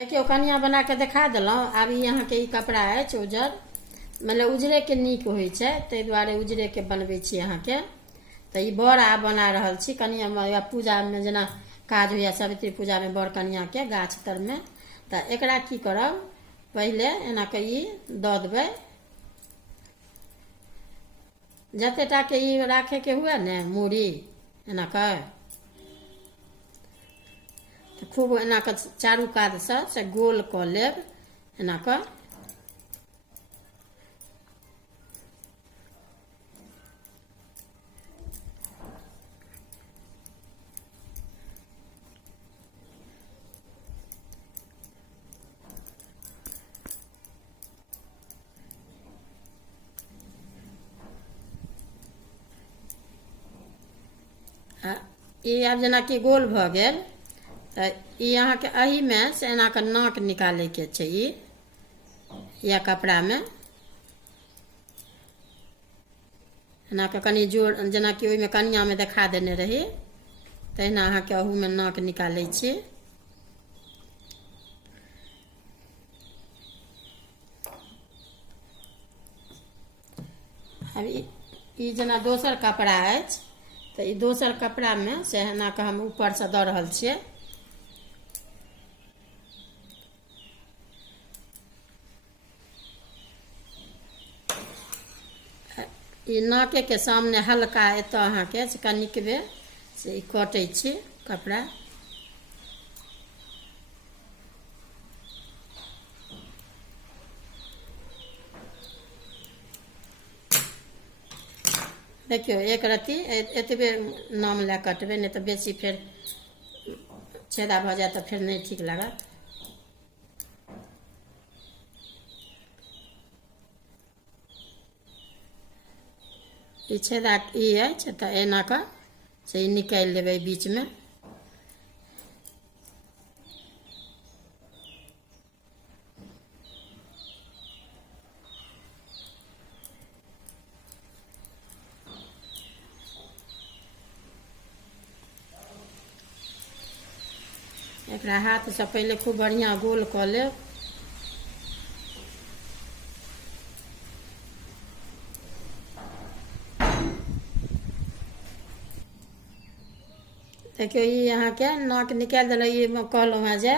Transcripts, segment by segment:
देखियो कनिया बना के देखा दिलहुँ। आब ई अहाँके ई कपड़ा अछि उजर, मतलब उजरे के नीक होइ छै, ताहि दुआरे उजरे के बनबै छी अहाँके। तऽ ई बड़ आब बना रहल छी कनिया पूजा में, जेना काज होइया सावित्री पूजा में बड़ कनिया के गाछ तर में। तऽ एकरा की करब, पहिले एना के ई दऽ देबै। जतेटा के ई राखे के हुए ने मूड़ी एना के, खूब एना के चारू कात से गोल कऽ लेब एना के। ई आब जेनाकि गोल भऽ गेल, तऽ ई अहाँके एही में से एना के नाक निकाले के छै। ई या कपड़ा में एना के कनी जोड़, जेनाकि ओहि में कनिया में देखा देने रही, तहिना अहाँके अहू में नाक निकालै छी। अब ई जेना दोसर कपड़ा अछि, तऽ ई दोसर कपड़ा में से एना के हम ऊपर से दऽ रहल छियै। ई नाके के सामने हल्का एतऽ अहाँके से कनिक बेर से ई कटै छी कपड़ा। देखियो एक रत्ती एतबे नाम लए कटबै, नहीं तऽ बेसी फेर छेदा भऽ जाए तऽ फेर नहीं ठीक लागत। ई छेदा ई अछि तऽ एना के से ई निकालि लेबै बीच में। एकरा हाथ से पहले खूब बढ़िया गोल कऽ लेब। देखियो ई अहाँके नाक निकालि देलहुँ। ई कहलहुँ हेँ जे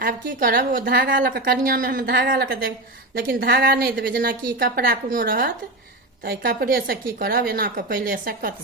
आब की करब, ओ धागा लऽ कऽ कनिया में हम धागा लऽ कऽ देब, लेकिन धागा नहीं देबै। जेनाकि कपड़ा कोनो रहत तऽ कपड़े से की करब, एना के पहले सकत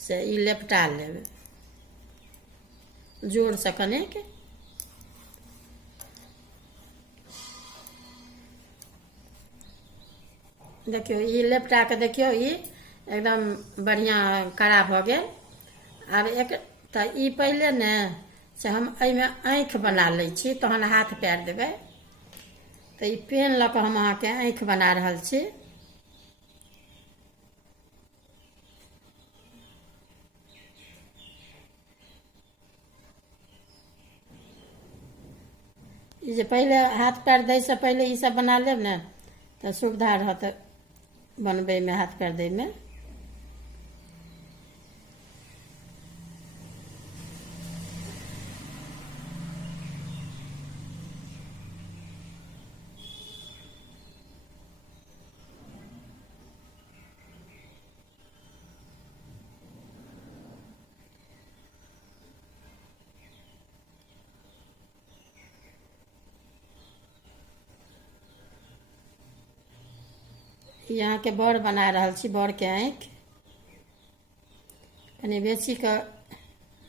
से ई लेपटा लेब जोर से कनिक। देखियो ई लेपटा के देखियो ई एकदम बढ़िया कड़ा भऽ गेल। आब एक तऽ ई पहले ने से हम एहि में आँखि बना लै छी, तहन हाथ पैर देबै। तऽ ई पेन लऽ कऽ हम अहाँके आँखि बना रहल छी। ई जे पहले हाथ पैर दै से पहले ई सब बना लेब ने, तऽ सुविधा रहत बनबै में, हाथ पैर दै में। ई अहाँके बड़ बना रहल छी, बड़ के आँखि कनी बेसी के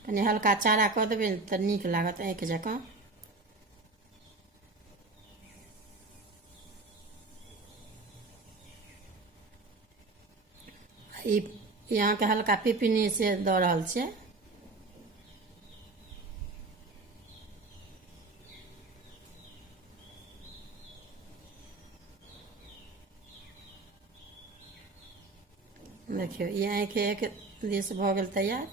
कनी हल्का चारा कऽ देबै तऽ नीक लागत आँखि जकाँ। ई अहाँके हल्का पिपनी से दऽ रहल छियै। देखियो ई आँखि एक दिस भऽ गेल तैयार।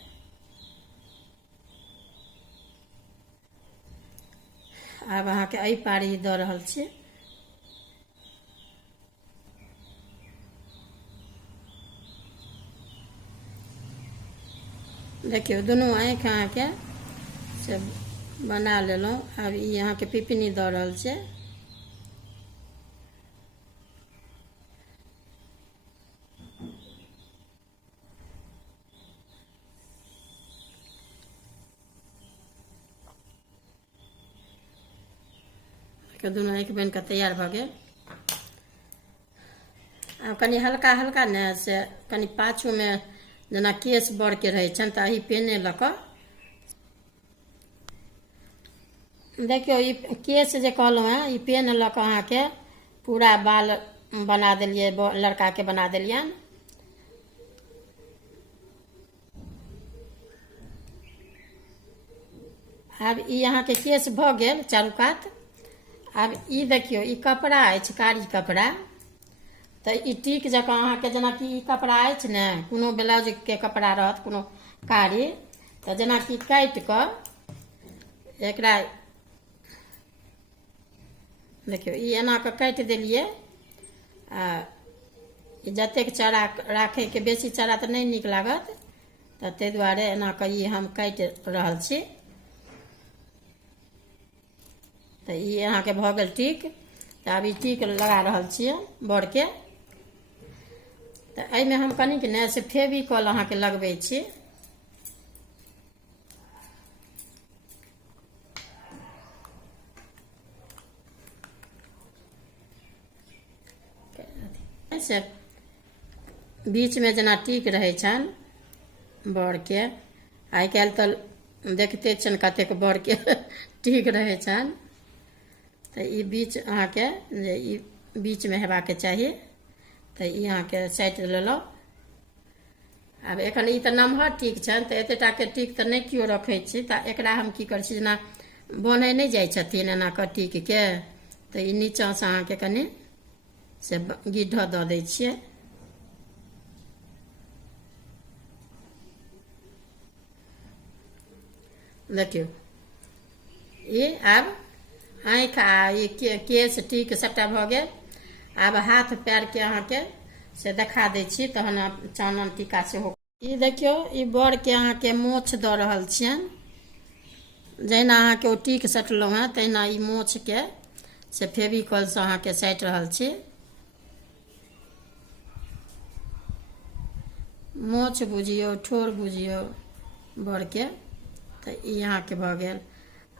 आब अहाँके एहि पारी दऽ रहल छी। देखियो दुनू आँखि अहाँके से बना लेलहुँ। आब ई अहाँके पिपनी दऽ रहल छै। दुनू एक बनि कऽ तैयार भऽ गेल। आब कनि हल्का हल्का ने से कनि पाछूमे जेना केश बड़के रहै छनि तऽ एही पेने लऽ कऽ देखियौ, ई केश जे कहलहुँ हेँ, ई पेन लऽ कऽ अहाँके पूरा बाल बना देलियै, लड़काके बना देलियनि। आब ई अहाँके केश भऽ गेल चारू कात। आब ई देखियौ, ई कपड़ा अछि कारी कपड़ा, तऽ ई टीक जकाँ अहाँके जेनाकि ई कपड़ा अछि ने, कोनो ब्लाउजके कपड़ा रहत कोनो कारी, तऽ जेनाकि काटि कऽ एकरा देखियौ ई एना कऽ काटि देलियै। आ ई जतेक चौड़ा राखैके, बेसी चौड़ा तऽ नहि नीक लागत, तऽ ताहि दुआरे एना कऽ ई हम काटि रहल छी। तऽ ई अहाँके भऽ गेल टीक। तऽ आब ई टीक लगा रहल छियै बरके। तऽ एहिमे हम कनिक ने से फेविकॉल अहाँके लगबै छी। से बीचमे जेना टीक रहै छनि बरके, आइ काल्हि तऽ देखते छियनि कतेक बरके टीक रहै छनि, तऽ ई बीच अहाँके जे ई बीचमे हेबाक चाही, तऽ ई अहाँके साटि लेलहुँ। आब एखन ई तऽ नमहर टीक छनि, तऽ एतेटाके टीक तऽ नहि केओ रखै छी, तऽ एकरा हम की करै छी, जेना बनै नहि जाइ छथिन एना कऽ टीकके, तऽ ई नीचाँसँ अहाँके कनि से गिद्धऽ दऽ दै छियै। देखियौ ई आब आँखि आ ई केश टीक सबटा भऽ गेल। आब हाथ पैरके अहाँके से देखा दै छी, तहन चानन टीका सेहो। ई देखियौ, ई बरके अहाँके मोछ दऽ रहल छियनि। जहिना अहाँके ओ टीक सटलहुँ हेँ, तहिना ई मोछके से फेविकॉलसँ अहाँके साटि रहल छी। मोछ बुझियौ, ठोर बुझियौ बरके, तऽ ई अहाँके भऽ गेल।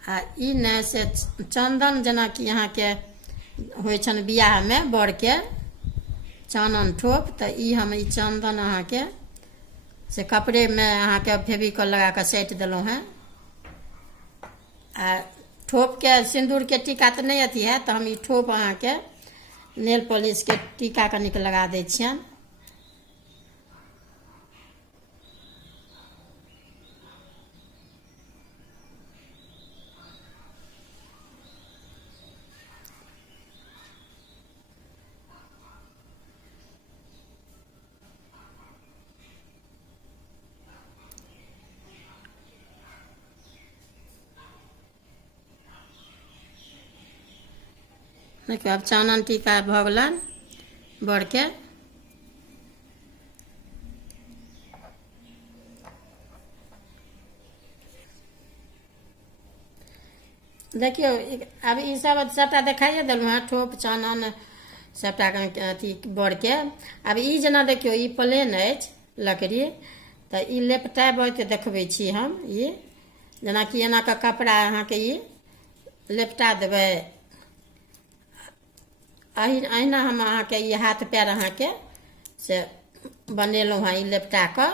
आ ई ने से चन्दन जेनाकि अहाँके होइ छनि बियाहमे बरके चानन ठोप, तऽ ई हम ई चन्दन अहाँके से कपड़ेमे अहाँके फेविकॉल लगा कऽ साटि देलहुँ हेँ। आ ठोपके सिन्दूरके टीका तऽ नहि अथी हैत, तऽ हम ई ठोप अहाँके नेल पॉलिशके टीका कनिक लगा दै छियनि। देखियौ, आब चानन टीका भऽ गेलनि बरके। देखियौ, आब ई सब सबटा देखाइए देलहुँ हेँ, ठोप चानन सबटा अथी बरके। आब ई जेना देखियौ, ई प्लेन अछि लकड़ी, तऽ ई लेपटाबैत देखबै छी हम। ई जेनाकि एना कऽ कपड़ा अहाँके ई लेपटा देबै, अहिना हम अहाँके ई हाथ पैर अहाँके से बनेलहुँ हेँ ई लेपटा कऽ।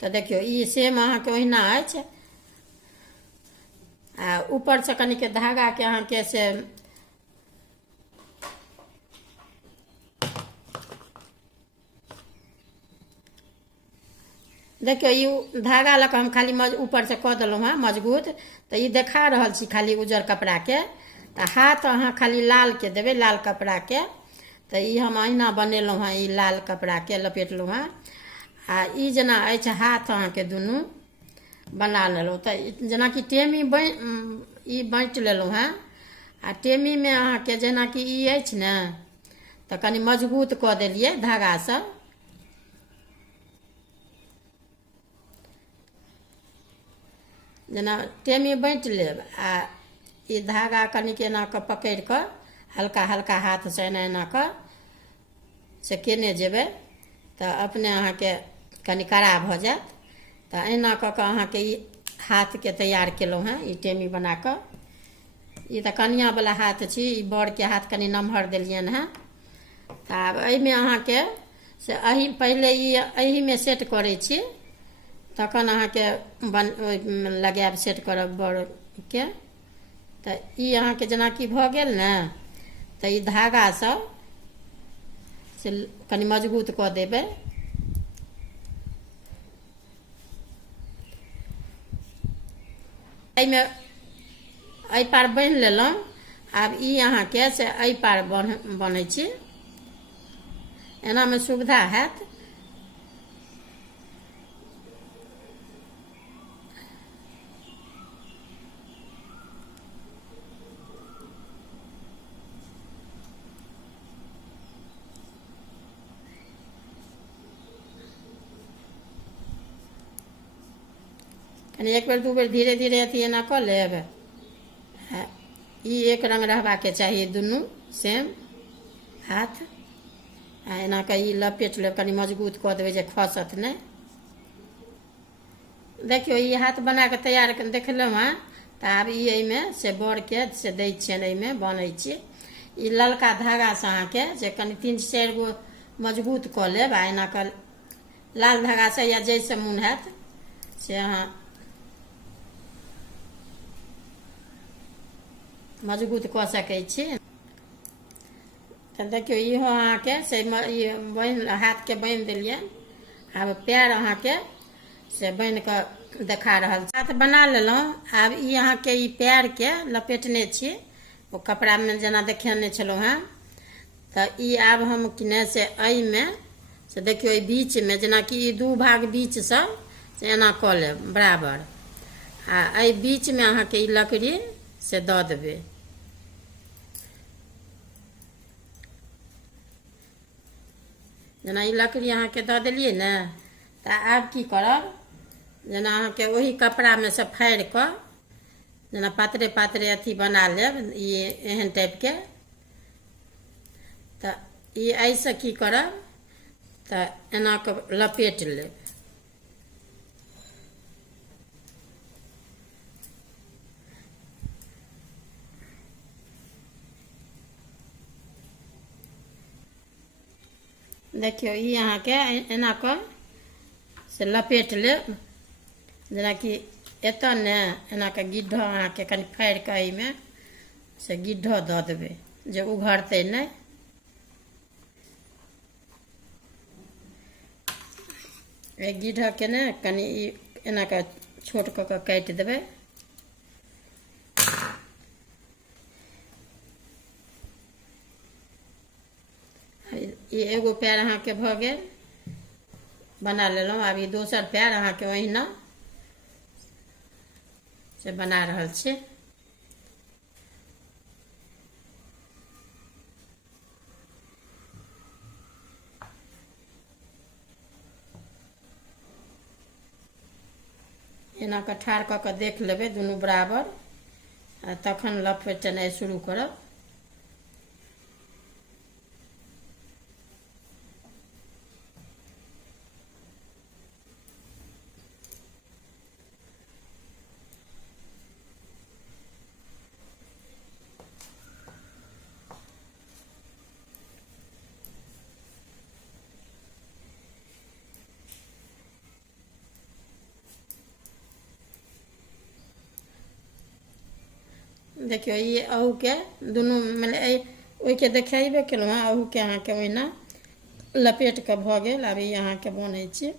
तऽ देखियौ, ई सेम अहाँके ओहिना अछि। आ ऊपरसँ कनिक धागाके अहाँके से देखियौ, ई धागा लऽ कऽ हम खाली ऊपरसँ कऽ देलहुँ हेँ मजबूत, तऽ ई देखा रहल छी खाली उज्जर कपड़ाके। तऽ हाथ अहाँ खाली लालके देबै, लाल कपड़ाके। तऽ ई हम अहिना बनेलहुँ हेँ, ई लाल कपड़ाके लपेटलहुँ हेँ। आ ई जेना अछि हाथ अहाँके दुनू बना लेलहुँ। तऽ जेनाकि टेमी ई बाँटि लेलहुँ हेँ। आ टेमीमे अहाँके जेनाकि ई अछि ने, तऽ कनि मजबूत कऽ देलियै धागासँ। जेना टेमी बाँटि लेब आ ई धागा कनिक एना कऽ पकड़ि कऽ हल्का हल्का हाथसँ एना एना कऽ से केने जेबै तऽ अपने अहाँके कनि कड़ा भऽ जायत। तऽ एना कऽ कऽ अहाँके ई हाथके तैयार केलहुँ हेँ, ई टेमी बना कऽ। ई तऽ कनियाँवला हाथ छी, ई बड़के हाथ कनि नमहर देलियनि हेँ। तऽ आब एहिमे अहाँके से पहिले ई एहिमे सेट करै छी, तखन अहाँके लगायब, सेट करब बड़के। तऽ ई अहाँके जेनाकि भऽ गेल ने, तऽ ई धागासँ से कनि मजबूत कऽ देबै। एहिमे एहि पार बान्हि लेलहुँ। आब ई अहाँके से एहि पार बन्है छी, एनामे सुविधा हैत। कनि एक बेर दू बेर धीरे धीरे अथी एना कऽ लेब। ई एक रंग रहबाके चाही, दुनू सेम हाथ। आ एना कऽ ई लपेट लेब, कनि मजबूत कऽ देबै जे खसत नहि। देखियौ ई हाथ बना कऽ तैयार देखलहुँ हेँ। तऽ आब ई एहिमे से बड़के से दै छियनि, एहिमे बान्है छी। ई ललका धागासँ अहाँके जे कनि 3-4 गो मजबूत कऽ लेब। आ एना कऽ लाल धागासँ या जैसे मोन हैत से अहाँ मजबूत कऽ सकै छी। तऽ देखियौ इहो अहाँके से हाथके बान्हि देलियै। आब पैर अहाँके से बान्हि कऽ देखा रहल छी। हाथ बना लेलहुँ। आब ई अहाँके ई पैरके लपेटने छी ओ कपड़ामे जेना देखेने छलहुँ हेँ। तऽ ई आब हम किने से एहिमे से देखियौ ई बीचमे जेनाकि ई 2 भाग बीचसँ से एना कऽ लेब बराबर। आ एहि बीचमे अहाँके ई लकड़ी से दऽ देबै। जेना ई लकड़ी अहाँके दऽ देलियै ने, तऽ आब की करब, जेना अहाँके ओही कपड़ामे से फाड़ि कऽ जेना पातरे पातरे अथी बना लेब, ई एहन टाइपके। तऽ ई एहिसँ की करब, तऽ एना कऽ लपेट लेब। देखियौ ई अहाँके एना कऽ से लपेट लेब। जेनाकि एतऽ ने एना कऽ गिद्धो अहाँके कनि फाड़ि कऽ एहिमे से गिद्धो दऽ देबै जे उघड़तै नहि। एहि गिद्धके ने कनि ई एना कऽ छोट कऽ कऽ काटि देबै। ई एगो पैर अहाँके भऽ गेल, बना लेलहुँ। आब ई दोसर पैर अहाँके ओहिना से बना रहल छी। एना कऽ ठाढ़ कऽ कऽ देख लेबै दुनू बराबर, आ तखन लपेटनाइ शुरू करब। देखियौ ई अहूके दुनू मतलब ओहिके देखेबे केलहुँ हेँ, अहूके अहाँके ओहिना लपेट कऽ भऽ गेल। आब ई अहाँके बनै छी।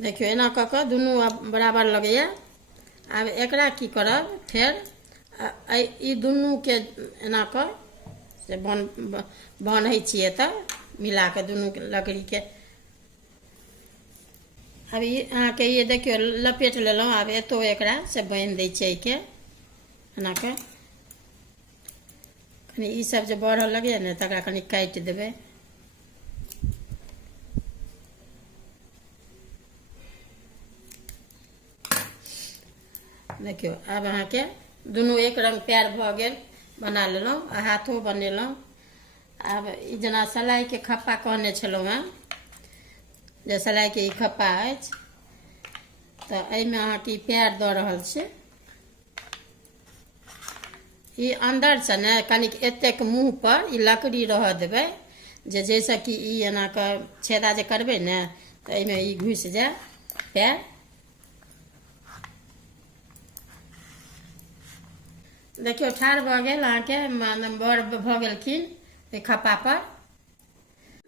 देखियौ एना कऽ कऽ दुनू बराबर लगैए। आब एकरा की करब, फेर ई दुनूके एना कऽ से बान्है छियै तऽ मिला कऽ दुनू लकड़ीके। अब ई अहाँके ये देखियो लपेट लेलहुँ। आब एतो एकरा से बांधि दै छियै के एना के। कनी ई सब जे बढ़ऽ लगे ने तकरा कनी काटि देबै। देखियो आब अहाँके दुनू एक रंग पैर भऽ गेल, बना लेलहुँ आ हाथो बनेलहुँ। आब ई जेना सलाइके खप्पा कहने छलहुँ हेँ, जे सलाइके ई खप्पा अछि, तऽ एहिमे अहाँके ई पैर दऽ रहल छी। ई अन्दरसँ ने कनिक एतेक मुँह पर ई लकड़ी रहऽ देबै, जे जैसे कि ई एना कऽ छेदा जे करबै ने तऽ एहिमे ई घुसि जाय पैर। देखियौ ठाढ़ भऽ गेल अहाँके, बड़ भऽ गेलखिन ओहि खप्पा पर।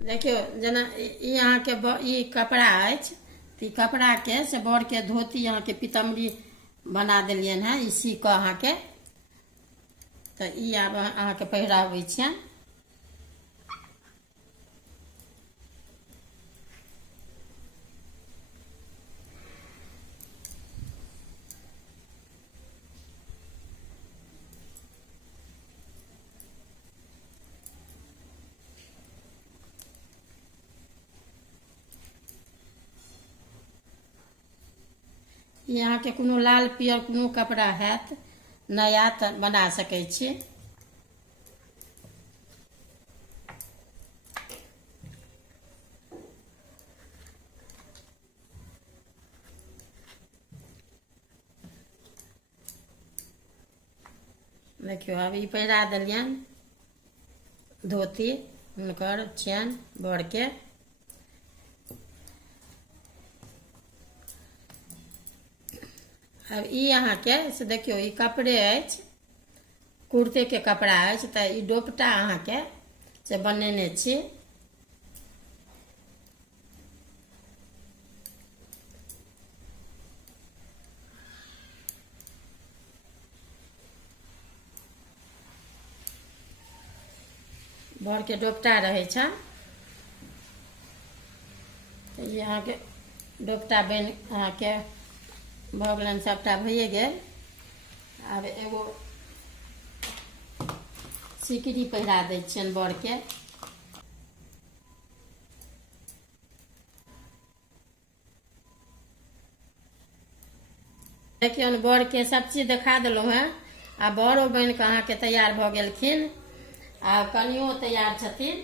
देखियौ जेना ई अहाँके ई कपड़ा अछि, तऽ ई कपड़ाके से बड़के धोती अहाँके पीताम्बरी बना देलियनि हेँ ई सी कऽ अहाँके। तऽ ई आब अहाँके पहिराबै छियनि। ई अहाँके कोनो लाल पियर कोनो कपड़ा हैत नया तऽ बना सकै छी। देखियौ आब ई पहिरा देलियनि धोती, हुनकर छियनि बड़के। अब ई अहाँके से देखियौ ई कपड़े अछि, कुर्तेके कपड़ा अछि, तऽ ई दोपट्टा अहाँके से बनेने छी। बड़के दोपट्टा रहै छनि, ई अहाँके दोपट्टा बनि अहाँके भऽ गेलनि, सभटा भइए गेल। आब एगो सिकड़ी पहिरा दै छियनि बड़के। देखियौ बड़के सब चीज देखा देलहुँ हेँ। आ बड़ो बनि कऽ अहाँके तैयार भऽ गेलखिन, आ कनियो तैयार छथिन।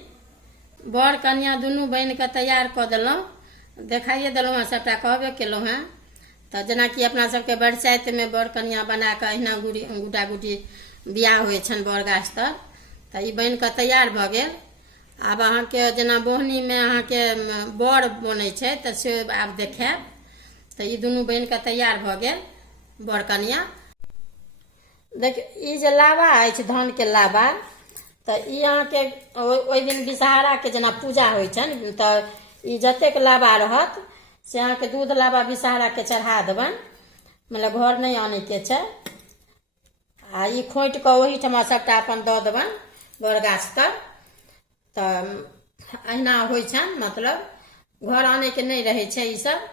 बड़ कनिया दुनू बनि कऽ तैयार कऽ देलहुँ, देखाइए देलहुँ हेँ, सभटा कहबे केलहुँ हेँ। तऽ जेनाकि अपना सबके बरसाइतमे बड़ कनिया बना कऽ अहिना गुड्डा गुड्डी बियाह होइ छनि बड़ गाछ तर, तऽ ई बनि कऽ तैयार भऽ गेल। आब अहाँके जेना बोहनीमे अहाँके बड़ बनै छै तऽ से आब देखायब। तऽ ई दुनू बनि कऽ तैयार भऽ गेल बड़ कनिया। देखियौ ई जे लाबा अछि धानके लाबा, तऽ ई अहाँके ओहि दिन विषहाराके जेना पूजा होइ छनि, तऽ ई जतेक लाबा रहत से अहाँके दूध लाबा विषहाराके चढ़ा देबनि, मतलब घर नहि आनैके छै। आ ई खोंटि कऽ ओहीठमा सभटा अपन दऽ देबनि बड़ गाछ तर। तऽ अहिना होइ छनि, मतलब घर आनैके नहि रहै छै ईसभ।